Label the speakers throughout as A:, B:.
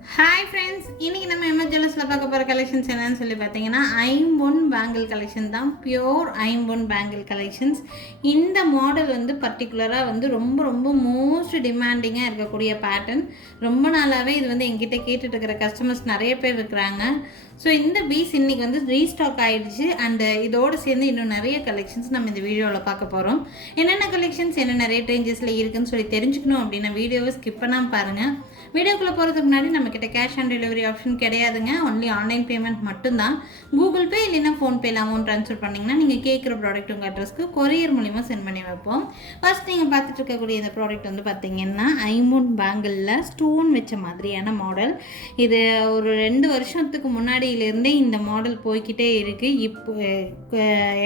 A: Hi friends இன்றைக்கி நம்ம எமர்ஜென்ஸில் பார்க்க போகிற கலெக்ஷன்ஸ் என்னன்னு சொல்லி பார்த்தீங்கன்னா ஐம்பொன் பேங்கிள் கலெக்ஷன் தான். பியோர் ஐம்பொன் பேங்கிள் கலெக்ஷன்ஸ் இந்த மாடல் வந்து பர்டிகுலராக வந்து ரொம்ப ரொம்ப மோஸ்ட் டிமாண்டிங்காக இருக்கக்கூடிய பேட்டர்ன் ரொம்ப நாளாகவே இது வந்து எங்கிட்ட கேட்டுட்டு இருக்கிற கஸ்டமர்ஸ் நிறைய பேர் இருக்கிறாங்க. ஸோ இந்த பீஸ் இன்னைக்கு வந்து ரீஸ்டாக் ஆயிடுச்சு. அண்ட் இதோடு சேர்ந்து இன்னும் நிறைய கலெக்ஷன்ஸ் நம்ம இந்த வீடியோவில் பார்க்க போகிறோம் என்னென்ன கலெக்ஷன்ஸ் என்னென்ன ரேட் ரேஞ்சஸில் இருக்குன்னு சொல்லி தெரிஞ்சுக்கணும் அப்படின்னா வீடியோவை ஸ்கிப் பண்ணாமல் பாருங்கள் வீடியோக்குள்ளே போகிறதுக்கு முன்னாடி நம்மக்கிட்ட கேஷ் ஆன் டெலிவரி ஆப்ஷன் கிடையாதுங்க. ஒன்லி ஆன்லைன் பேமெண்ட் மட்டும்தான். கூகுள் பே இல்லைன்னா ஃபோன்பேயில் அமௌண்ட் ட்ரான்ஸ்ஃபர் பண்ணிங்கன்னா நீங்கள் கேட்குற ப்ராடக்ட் உங்கள் அட்ரஸ்க்கு கொரியர் மூலிமா சென்ட் பண்ணி வைப்போம். ஃபர்ஸ்ட் நீங்கள் பார்த்துட்டு இருக்கக்கூடிய இந்த ப்ராடக்ட் வந்து பார்த்தீங்கன்னா ஐமூன் பேங்கிளில் ஸ்டோன் வச்ச மாதிரியான மாடல் இது ஒரு ரெண்டு வருஷத்துக்கு முன்னாடி முன்னாடியிலேருந்தே இந்த மாடல் போய்க்கிட்டே இருக்குது இப்போ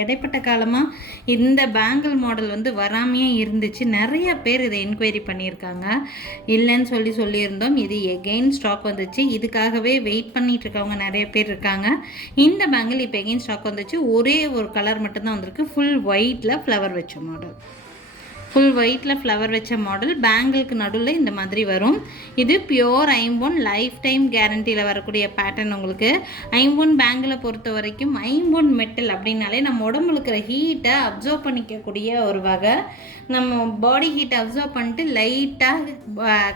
A: இடைப்பட்ட காலமாக இந்த பேங்கிள் மாடல் வந்து வராமையே இருந்துச்சு. நிறைய பேர் இதை என்கொயரி பண்ணியிருக்காங்க. இல்லைன்னு சொல்லி சொல்லியிருந்தோம். இது எகெயின் ஸ்டாக் வந்துச்சு. இதுக்காகவே வெயிட் பண்ணிட்டு இருக்கவங்க நிறைய பேர் இருக்காங்க. இந்த பேங்கிள் இப்போ எகெயின் ஸ்டாக் வந்துச்சு. ஒரே ஒரு கலர் மட்டும்தான் வந்திருக்கு. ஃபுல் ஒயிட்டில் ஃப்ளவர் வச்ச மாடல் ஃபுல் ஒயிட்டில் ஃப்ளவர் வச்ச மாடல் பேங்கிளுக்கு நடுவில் இந்த மாதிரி வரும். இது பியோர் ஐம்பொன் லைஃப் டைம் கேரண்டியில் வரக்கூடிய பேட்டர்ன் உங்களுக்கு. ஐம்பொன் பேங்கிளை பொறுத்த வரைக்கும் ஐம்பொன் மெட்டல் அப்படின்னாலே நம்ம உடம்புல இருக்கிற ஹீட்டை அப்சர்வ் பண்ணிக்கக்கூடிய ஒரு வகை. நம்ம பாடி ஹீட் அப்சர்வ் பண்ணிட்டு லைட்டாக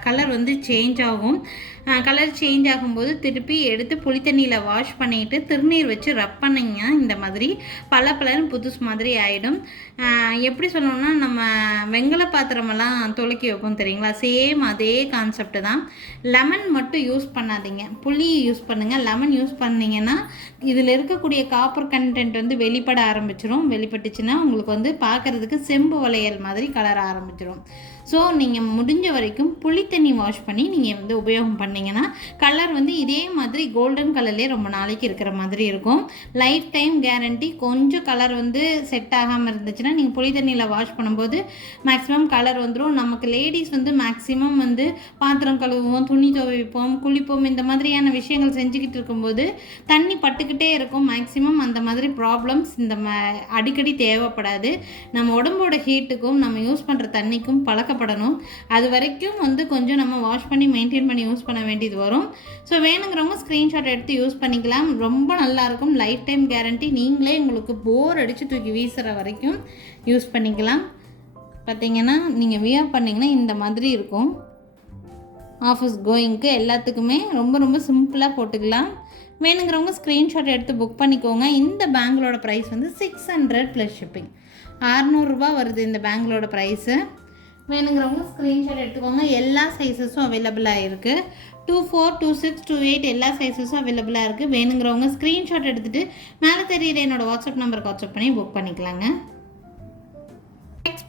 A: கலர் வந்து சேஞ்ச் ஆகும். கலர் சேஞ்ச் ஆகும்போது திருப்பி எடுத்து புளி தண்ணியில் வாஷ் பண்ணிட்டு திருநீர் வச்சு ரப் பண்ணிங்கன்னா இந்த மாதிரி பல பலன்னு புதுசு மாதிரி ஆகிடும் எப்படி சொல்லணும்னா நம்ம வெங்கல பாத்திரமெல்லாம் துளக்கி வைப்போம் தெரியுங்களா? சேம் அதே கான்செப்ட் தான். லெமன் மட்டும் யூஸ் பண்ணாதீங்க. புளி யூஸ் பண்ணுங்கள் லெமன் யூஸ் பண்ணிங்கன்னா இதில் இருக்கக்கூடிய காப்பர் கண்டென்ட் வந்து வெளிப்பட ஆரம்பிச்சிடும் வெளிப்பட்டுச்சுன்னா உங்களுக்கு வந்து பார்க்குறதுக்கு செம்பு வளையல் மாதிரி கலர ஆரம்பிச்சிரும். ஸோ நீங்கள் முடிஞ்ச வரைக்கும் புளி தண்ணி வாஷ் பண்ணி நீங்கள் வந்து உபயோகம் பண்ணீங்கன்னா கலர் வந்து இதே மாதிரி கோல்டன் கலர்லேயே ரொம்ப நாளைக்கு இருக்கிற மாதிரி இருக்கும். லைஃப் டைம் கேரண்டி கொஞ்சம் கலர் வந்து செட் ஆகாமல் இருந்துச்சுன்னா நீங்கள் புளி தண்ணியில் வாஷ் பண்ணும்போது மேக்ஸிமம் கலர் வந்துடும் நமக்கு லேடிஸ் வந்து மேக்ஸிமம் வந்து பாத்திரம் கழுவுவோம் துணி துவைப்போம் குளிப்போம் இந்த மாதிரியான விஷயங்கள் செஞ்சுக்கிட்டு இருக்கும்போது தண்ணி பட்டுக்கிட்டே இருக்கும். மேக்ஸிமம் அந்த மாதிரி ப்ராப்ளம்ஸ் இந்த ம அடிக்கடி தேவைப்படாது. நம்ம உடம்போட ஹீட்டுக்கும் நம்ம யூஸ் பண்ணுற தண்ணிக்கும் பழக்கப்படணும். அது வரைக்கும் வந்து கொஞ்சம் நம்ம வாஷ் பண்ணி மெயின்டைன் பண்ணி யூஸ் பண்ண வேண்டியது வரும். ஸோ வேணுங்கிறவங்க ஸ்க்ரீன்ஷாட் எடுத்து யூஸ் பண்ணிக்கலாம். ரொம்ப நல்லாயிருக்கும் லைஃப் டைம் கேரண்டி நீங்களே உங்களுக்கு போர் அடித்து தூக்கி வீசுகிற வரைக்கும் யூஸ் பண்ணிக்கலாம். பார்த்தீங்கன்னா நீங்கள் வியா பண்ணிங்கன்னா இந்த மாதிரி இருக்கும். ஆஃபீஸ் கோயிங்க்கு எல்லாத்துக்குமே ரொம்ப ரொம்ப சிம்பிளாக போட்டுக்கலாம். வேணுங்கிறவங்க ஸ்க்ரீன்ஷாட் எடுத்து புக் பண்ணிக்கோங்க. இந்த பேங்கிளோட ப்ரைஸ் வந்து சிக்ஸ் ஹண்ட்ரட் ப்ளஸ் ஷிப்பிங் அறநூறுரூபா வருது இந்த பேங்களோட ப்ரைஸு வேணுங்கிறவங்க ஸ்க்ரீன்ஷாட் எடுத்துக்கோங்க. எல்லா சைஸஸும் அவைலபிளாக இருக்குது two four two six two eight எல்லா சைஸஸும் அவைலபிளாக இருக்குது வேணுங்கிறவங்க ஸ்க்ரீன்ஷாட் எடுத்துகிட்டு மேலே தெரியல என்னோட வாட்ஸ்அப் நம்பருக்கு வாட்ஸ்அப் பண்ணி புக் பண்ணிக்கலாங்க.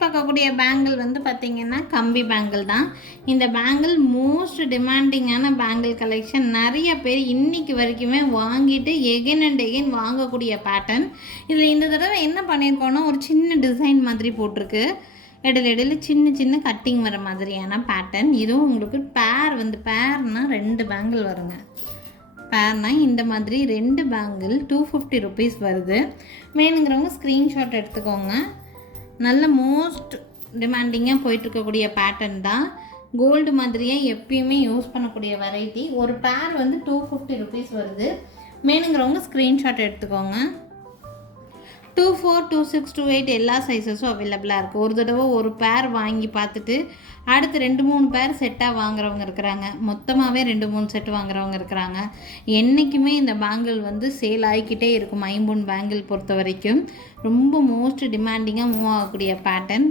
A: நெக்ஸ்ட் பார்க்கக்கூடிய பேங்கிள் வந்து பார்த்திங்கன்னா கம்பி பேங்கிள் தான். இந்த பேங்கிள் மோஸ்ட் டிமாண்டிங்கான பேங்கிள் கலெக்ஷன் நிறைய பேர் இன்னைக்கு வரைக்குமே வாங்கிட்டு எகென் அண்ட் எகென் வாங்கக்கூடிய பேட்டர்ன் இதில் இந்த தடவை என்ன பண்ணியிருக்கோன்னா ஒரு சின்ன டிசைன் மாதிரி போட்டிருக்கு. இடையில இடையில சின்ன சின்ன கட்டிங் வர மாதிரியான பேட்டர்ன் இதுவும் உங்களுக்கு பேர் வந்து பேர்னால் ரெண்டு பேங்கிள் வருங்க. பேர்னா இந்த மாதிரி ரெண்டு பேங்கிள் டூ ஃபிஃப்டி ருபீஸ் வருது. வேணுங்கிறவங்க ஸ்க்ரீன்ஷாட் எடுத்துக்கோங்க. நல்ல மோஸ்ட் டிமாண்டிங்காக போயிட்டுருக்கக்கூடிய பேட்டர்ன் தான். கோல்டு மாதிரியே எப்பயுமே யூஸ் பண்ணக்கூடிய வெரைட்டி ஒரு பேர் வந்து டூ ஃபிஃப்டி ருபீஸ் வருது. வேணுங்கிறவங்க ஸ்க்ரீன்ஷாட் எடுத்துக்கோங்க. Two four two six two eight எல்லா சைஸஸும் அவைலபிளாக இருக்குது ஒரு தடவை ஒரு பேர் வாங்கி பார்த்துட்டு அடுத்து ரெண்டு மூணு பேர் செட்டாக வாங்குறவங்க இருக்கிறாங்க. மொத்தமாகவே ரெண்டு மூணு செட் வாங்குறவங்க இருக்கிறாங்க. என்றைக்குமே இந்த பேங்கிள் வந்து சேல் ஆகிக்கிட்டே இருக்கும். ஐம்பொன் பேங்கிள் பொறுத்த வரைக்கும் ரொம்ப மோஸ்ட் டிமாண்டிங்காக மூவ் ஆகக்கூடிய பேட்டர்ன்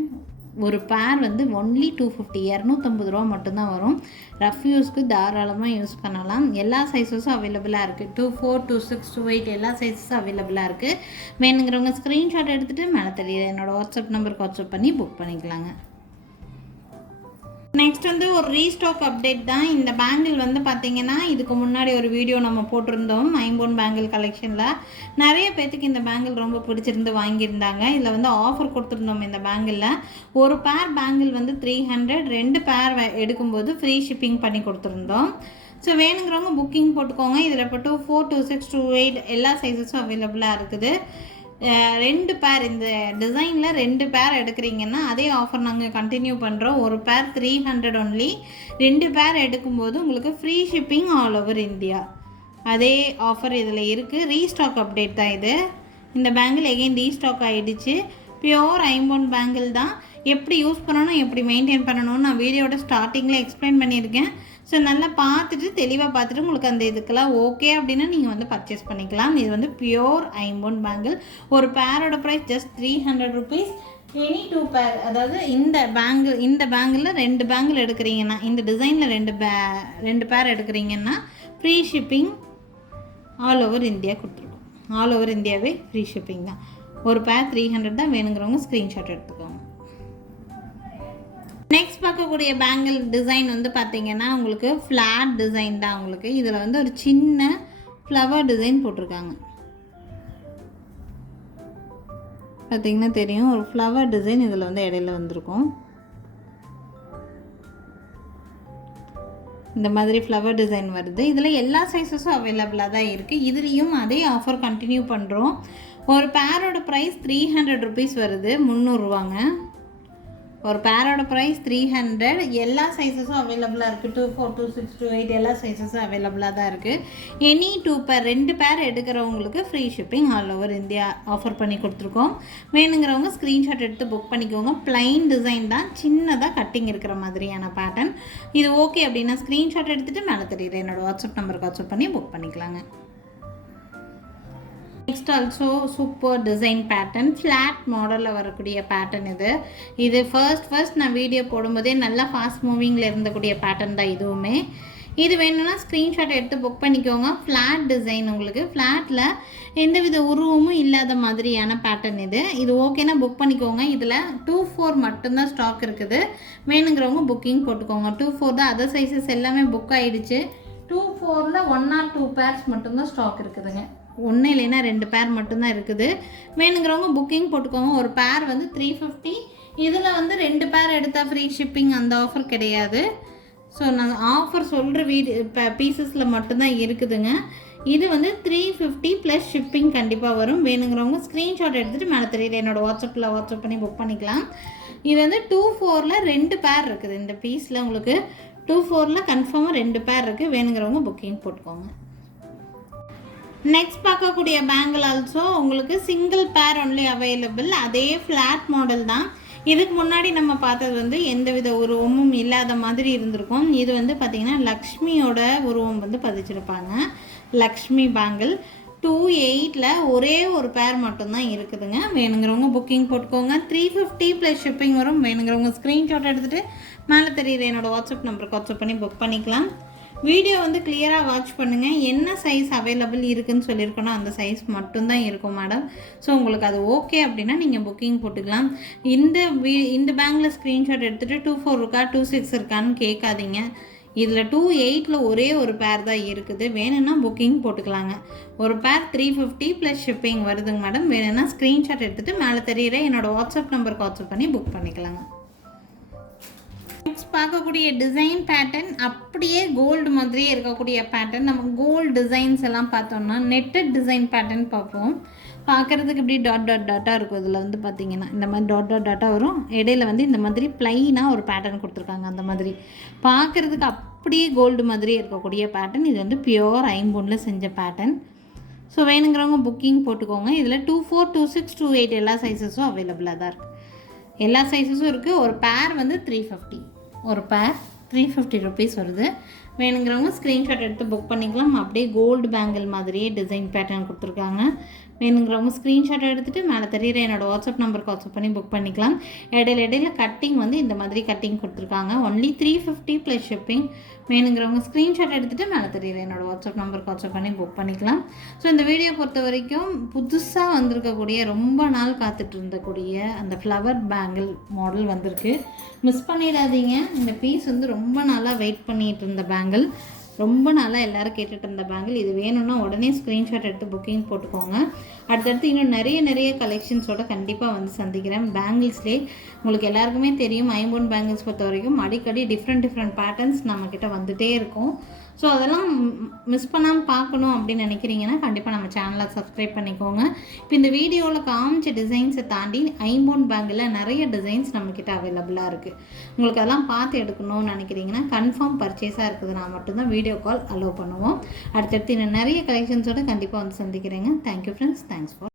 A: ஒரு பேர் வந்து ஒன்லி டூ ஃபிஃப்டி இரநூத்தம்பது ரூபா மட்டும்தான் வரும். ரஃப் யூஸ்க்கு தாராளமாக யூஸ் பண்ணலாம். எல்லா சைஸஸும் அவைலபிளாக இருக்குது two four two six two eight எல்லா சைஸஸும் அவைலபிளாக இருக்குது வேணுங்கிறவங்க ஸ்க்ரீன்ஷாட் எடுத்துகிட்டு மேலே தெரியுது என்னோட வாட்ஸ்அப் நம்பருக்கு வாட்ஸ்அப் பண்ணி புக் பண்ணிக்கலாங்க. நெக்ஸ்ட் வந்து ஒரு ரீஸ்டாக் அப்டேட் தான். இந்த பேங்கிள் வந்து பார்த்தீங்கன்னா இதுக்கு முன்னாடி ஒரு வீடியோ நம்ம போட்டிருந்தோம் ஐம்போன் பேங்கிள் கலெக்ஷனில் நிறைய பேர்த்துக்கு இந்த பேங்கிள் ரொம்ப பிடிச்சிருந்து வாங்கியிருந்தாங்க. இதில் வந்து ஆஃபர் கொடுத்துருந்தோம் இந்த பேங்கிளில் ஒரு பேர் பேங்கிள் வந்து த்ரீ ஹண்ட்ரட் ரெண்டு பேர் எடுக்கும்போது ஃப்ரீ ஷிப்பிங் பண்ணி கொடுத்துருந்தோம். ஸோ வேணுங்கிறவங்க புக்கிங் போட்டுக்கோங்க. இதில் இப்போ two four two six two eight எல்லா சைஸஸும் அவைலபிளாக இருக்குது. ரெண்டு பேர் இந்த டிசைனில் ரெண்டு பேர் எடுக்கிறீங்கன்னா அதே ஆஃபர் நாங்கள் கண்டினியூ பண்ணுறோம் ஒரு பேர் த்ரீ ஹண்ட்ரட் ஒன்லி ரெண்டு பேர் எடுக்கும்போது உங்களுக்கு free shipping all over India அதே ஆஃபர் இதில் இருக்குது ரீஸ்டாக் அப்டேட் தான் இது. இந்த பேங்கிள் எகெயின் ரீஸ்டாக் ஆகிடுச்சு பியோர் ஐம்போன் பேங்கிள் தான். எப்படி யூஸ் பண்ணணும் எப்படி மெயின்டைன் பண்ணணும்னு நான் வீடியோட ஸ்டார்டிங்கில் எக்ஸ்பிளைன் பண்ணியிருக்கேன். ஸோ நல்லா பார்த்துட்டு தெளிவாக பார்த்துட்டு உங்களுக்கு அந்த இதுக்கெல்லாம் ஓகே அப்படின்னா நீங்கள் வந்து பர்ச்சேஸ் பண்ணிக்கலாம். இது வந்து பியோர் ஐம்பொன் பேங்கிள் ஒரு பேரோட price just three hundred rupees any two pair அதாவது இந்த பேங்கிள் இந்த பேங்கிளில் ரெண்டு பேங்கிள் எடுக்கிறீங்கன்னா இந்த டிசைனில் ரெண்டு பே ரெண்டு பேர் எடுக்கிறீங்கன்னா free shipping all over India கொடுத்துருக்கோம். ஆல் ஓவர் இந்தியாவே ஃப்ரீ ஷிப்பிங் தான். ஒரு பேர் த்ரீ ஹண்ட்ரட் தான் வேணுங்கிறவங்க ஸ்க்ரீன்ஷாட் எடுத்துக்கோங்க நெக்ஸ்ட் பார்க்கக்கூடிய பேங்கிள் டிசைன் வந்து பார்த்தீங்கன்னா உங்களுக்கு ஃப்ளாட் டிசைன் தான் உங்களுக்கு. இதில் வந்து ஒரு சின்ன ஃப்ளவர் டிசைன் போட்டிருக்காங்க. பார்த்தீங்கன்னா தெரியும் ஒரு ஃப்ளவர் டிசைன் இதில் வந்து இடையில வந்திருக்கும். இந்த மாதிரி ஃப்ளவர் டிசைன் வருது. இதில் எல்லா சைஸஸும் அவைலபிளாக தான் இருக்குது இதுலேயும் அதே ஆஃபர் கண்டினியூ பண்ணுறோம் ஒரு பேரோட ப்ரைஸ் த்ரீ ஹண்ட்ரட் ருபீஸ் வருது. முந்நூறுரூவாங்க ஒரு பேரோட ப்ரைஸ் த்ரீ ஹண்ட்ரட் எல்லா சைஸஸும் அவைலபிளாக இருக்குது two four two six two eight எல்லா சைஸஸும் அவைலபிளாக தான் இருக்குது எனி டூ பேர் ரெண்டு pair எடுக்கிறவங்களுக்கு free shipping all over India offer பண்ணி கொடுத்துருக்கோம். வேணுங்கிறவங்க ஸ்க்ரீன்ஷாட் எடுத்து புக் பண்ணிக்கோங்க. ப்ளைன் டிசைன் தான் சின்னதாக கட்டிங் இருக்கிற மாதிரியான பேட்டர்ன் இது ஓகே அப்படின்னா ஸ்க்ரீன்ஷாட் எடுத்துகிட்டு மேலே தெரியுது என்னோடய வாட்ஸ்அப் நம்பருக்கு வாட்ஸ்அப் பண்ணி புக் பண்ணிக்கலாங்க. Next also super design pattern flat மாடலில் வரக்கூடிய பேட்டர்ன் இது. இது ஃபர்ஸ்ட் ஃபர்ஸ்ட் நான் வீடியோ போடும்போதே நல்லா ஃபாஸ்ட் மூவிங்கில் இருந்தக்கூடிய பேட்டர்ன் தான் இதுவுமே. இது வேணும்னா ஸ்க்ரீன்ஷாட் எடுத்து புக் பண்ணிக்கோங்க. ஃப்ளாட் டிசைன் உங்களுக்கு. ஃப்ளாட்டில் எந்தவித உருவமும் இல்லாத மாதிரியான பேட்டர்ன் இது. இது ஓகேனா புக் பண்ணிக்கோங்க. இதில் டூ ஃபோர் மட்டும்தான் ஸ்டாக் இருக்குது. வேணுங்கிறவங்க புக்கிங் போட்டுக்கோங்க. டூ ஃபோர் தான் அதர் சைஸஸ் எல்லாமே புக் ஆகிடுச்சு டூ ஃபோரில் ஒன் ஆர் டூ பேர்ஸ் மட்டும்தான் ஸ்டாக் இருக்குதுங்க. ஒன்று இல்லைன்னா ரெண்டு பேர் மட்டும்தான் இருக்குது. வேணுங்கிறவங்க புக்கிங் போட்டுக்கோங்க. ஒரு பேர் வந்து த்ரீ ஃபிஃப்டி இதில் வந்து ரெண்டு பேர் எடுத்தால் ஃப்ரீ ஷிப்பிங் அந்த ஆஃபர் கிடையாது. ஸோ நாங்கள் ஆஃபர் சொல்கிற வீடு இப்போ பீசஸில் மட்டும்தான் இருக்குதுங்க. இது வந்து த்ரீ ஃபிஃப்டி ப்ளஸ் ஷிப்பிங் கண்டிப்பாக வரும். வேணுங்கிறவங்க ஸ்க்ரீன்ஷாட் எடுத்துகிட்டு மேலே தெரியல என்னோட வாட்ஸ்அப்பில் வாட்ஸ்அப் பண்ணி புக் பண்ணிக்கலாம். இது வந்து டூ ஃபோரில் ரெண்டு பேர் இருக்குது. இந்த பீஸில் உங்களுக்கு டூ ஃபோரில் கன்ஃபார்மாக ரெண்டு பேர் இருக்குது வேணுங்கிறவங்க புக்கிங் போட்டுக்கோங்க. நெக்ஸ்ட் பார்க்கக்கூடிய பேங்கிள் ஆல்சோ உங்களுக்கு சிங்கிள் பேர் ஒன்லி அவைலபிள் அதே ஃப்ளாட் மாடல் தான். இதுக்கு முன்னாடி நம்ம பார்த்தது வந்து எந்தவித உருவமும் இல்லாத மாதிரி இருந்திருக்கும். இது வந்து பார்த்திங்கன்னா லக்ஷ்மியோட உருவம் வந்து பதிச்சிருப்பாங்க. லக்ஷ்மி பேங்கிள் டூ எயிட்டில் ஒரே ஒரு பேர் மட்டும்தான் இருக்குதுங்க. வேணுங்கிறவங்க புக்கிங் போட்டுக்கோங்க. த்ரீ ஃபிஃப்டி ப்ளஸ் ஷிப்பிங் வரும். வேணுங்கிறவங்க ஸ்க்ரீன்ஷாட் எடுத்துகிட்டு மேலே தெரியுது என்னோடய வாட்ஸ்அப் நம்பருக்கு வாட்ஸ்அப் பண்ணி புக் பண்ணிக்கலாம். வீடியோ வந்து கிளியராக வாட்ச் பண்ணுங்கள் என்ன சைஸ் அவைலபிள் இருக்குன்னு சொல்லியிருக்கணும். அந்த சைஸ் மட்டும்தான் இருக்கும் மேடம் ஸோ உங்களுக்கு அது ஓகே அப்படின்னா நீங்கள் புக்கிங் போட்டுக்கலாம். இந்த வீ இந்த பேங்கில் ஸ்க்ரீன்ஷாட் எடுத்துகிட்டு டூ ஃபோர் இருக்கா டூ சிக்ஸ் இருக்கான்னு கேட்காதீங்க. இதில் டூ எயிட்டில் ஒரே ஒரு பேர் தான் இருக்குது. வேணும்னா புக்கிங் போட்டுக்கலாங்க. ஒரு pair three fifty plus shipping வருதுங்க மேடம் வேணும்னா ஸ்க்ரீன்ஷாட் எடுத்துகிட்டு மேலே தெரியிற என்னோடய வாட்ஸ்அப் நம்பருக்கு வாட்ஸ்அப் பண்ணி புக் பண்ணிக்கலாங்க. நெக்ஸ்ட் பார்க்கக்கூடிய டிசைன் பேட்டர்ன் அப்படியே கோல்டு மாதிரியே இருக்கக்கூடிய பேட்டர்ன் நம்ம கோல்டு டிசைன்ஸ் எல்லாம் பார்த்தோம்னா நெட்டட் டிசைன் பேட்டர்ன் பார்ப்போம். பார்க்குறதுக்கு இப்படி டாட் டாட் டாட்டாக இருக்கும் இதில் வந்து பார்த்தீங்கன்னா. இந்த மாதிரி டாட் டாட் டாட்டாக வரும். இடையில வந்து இந்த மாதிரி ப்ளைனாக ஒரு பேட்டர்ன் கொடுத்துருக்காங்க அந்த மாதிரி. பார்க்குறதுக்கு அப்படியே கோல்டு மாதிரியே இருக்கக்கூடிய பேட்டர்ன் இது வந்து பியோர் ஐம்பொன்னில் செஞ்ச பேட்டர்ன் ஸோ வேணுங்கிறவங்க புக்கிங் போட்டுக்கோங்க. இதில் two four two six two eight எல்லா சைஸஸும் அவைலபிளாக தான் இருக்குது எல்லா சைஸஸும் இருக்குது ஒரு பேர் வந்து த்ரீ ஃபிஃப்டி ஒரு பேர் த்ரீ ஃபிஃப்டி ருபீஸ் வருது. வேணுங்கிறவங்க ஸ்க்ரீன்ஷாட் எடுத்து புக் பண்ணிக்கலாம். அப்படியே கோல்டு பேங்கிள் மாதிரியே டிசைன் பேட்டர்ன் கொடுத்துருக்காங்க. வேணுங்கிறவங்க ஸ்க்ரீன்ஷாட் எடுத்துகிட்டு மேலே தெரியுற என்னோட வாட்ஸ்அப் நம்பருக்கு வாட்ஸ்அப் பண்ணி புக் பண்ணிக்கலாம். இடையில இடையில கட்டிங் வந்து இந்த மாதிரி கட்டிங் கொடுத்துருக்காங்க. Only three fifty plus shipping வேணுங்கிறவங்க ஸ்க்ரீன்ஷாட் எடுத்துகிட்டு மேலே தெரியுற என்னோடய வாட்ஸ்அப் நம்பருக்கு வாட்ஸ்அப் பண்ணி புக் பண்ணிக்கலாம். ஸோ இந்த வீடியோ பொறுத்த வரைக்கும் புதுசாக வந்திருக்கக்கூடிய ரொம்ப நாள் காத்துட்டு இருந்தக்கூடிய அந்த ஃப்ளவர் பேங்கிள் மாடல் வந்திருக்கு. மிஸ் பண்ணிடாதீங்க. இந்த பீஸ் வந்து ரொம்ப நாளாக வெயிட் பண்ணிகிட்டு இருந்த பேங்கிள் ரொம்ப நாளாக எல்லாரும் கேட்டுட்டு இருந்த பேங்கிள் இது வேணும்னா உடனே ஸ்க்ரீன்ஷாட் எடுத்து புக்கிங் போட்டுக்கோங்க. அடுத்தடுத்து இன்னும் நிறைய நிறைய கலெக்ஷன்ஸோட கண்டிப்பாக வந்து சந்திக்கிறேன். பேங்கிள்ஸ்லேயே உங்களுக்கு எல்லாருக்குமே தெரியும். ஐம்பொன் பேங்கிள்ஸ் பொறுத்த வரைக்கும் அடிக்கடி டிஃப்ரெண்ட் டிஃப்ரெண்ட் பேட்டர்ன்ஸ் நம்மக்கிட்ட வந்துகிட்டே இருக்கும். ஸோ அதெல்லாம் மிஸ் பண்ணாமல் பார்க்கணும் அப்படின்னு நினைக்கிறீங்கன்னா கண்டிப்பாக நம்ம சேனலை சப்ஸ்கிரைப் பண்ணிக்கோங்க. இப்போ இந்த வீடியோவில் காமிச்ச டிசைன்ஸை தாண்டி ஐம்போன் பேங்கில் நிறைய டிசைன்ஸ் நம்மக்கிட்ட அவைலபிளாக இருக்குது உங்களுக்கு அதெல்லாம் பார்த்து எடுக்கணும்னு நினைக்கிறீங்கன்னா கன்ஃபார்ம் பர்ச்சேஸாக இருக்குதுன்னா மட்டும்தான் வீடியோ கால் அலோவ் பண்ணுவோம். அடுத்தடுத்து இன்னும் நிறைய கலெக்ஷன்ஸோட கண்டிப்பாக வந்து சந்திக்கிறேங்க. Thank you friends thanks for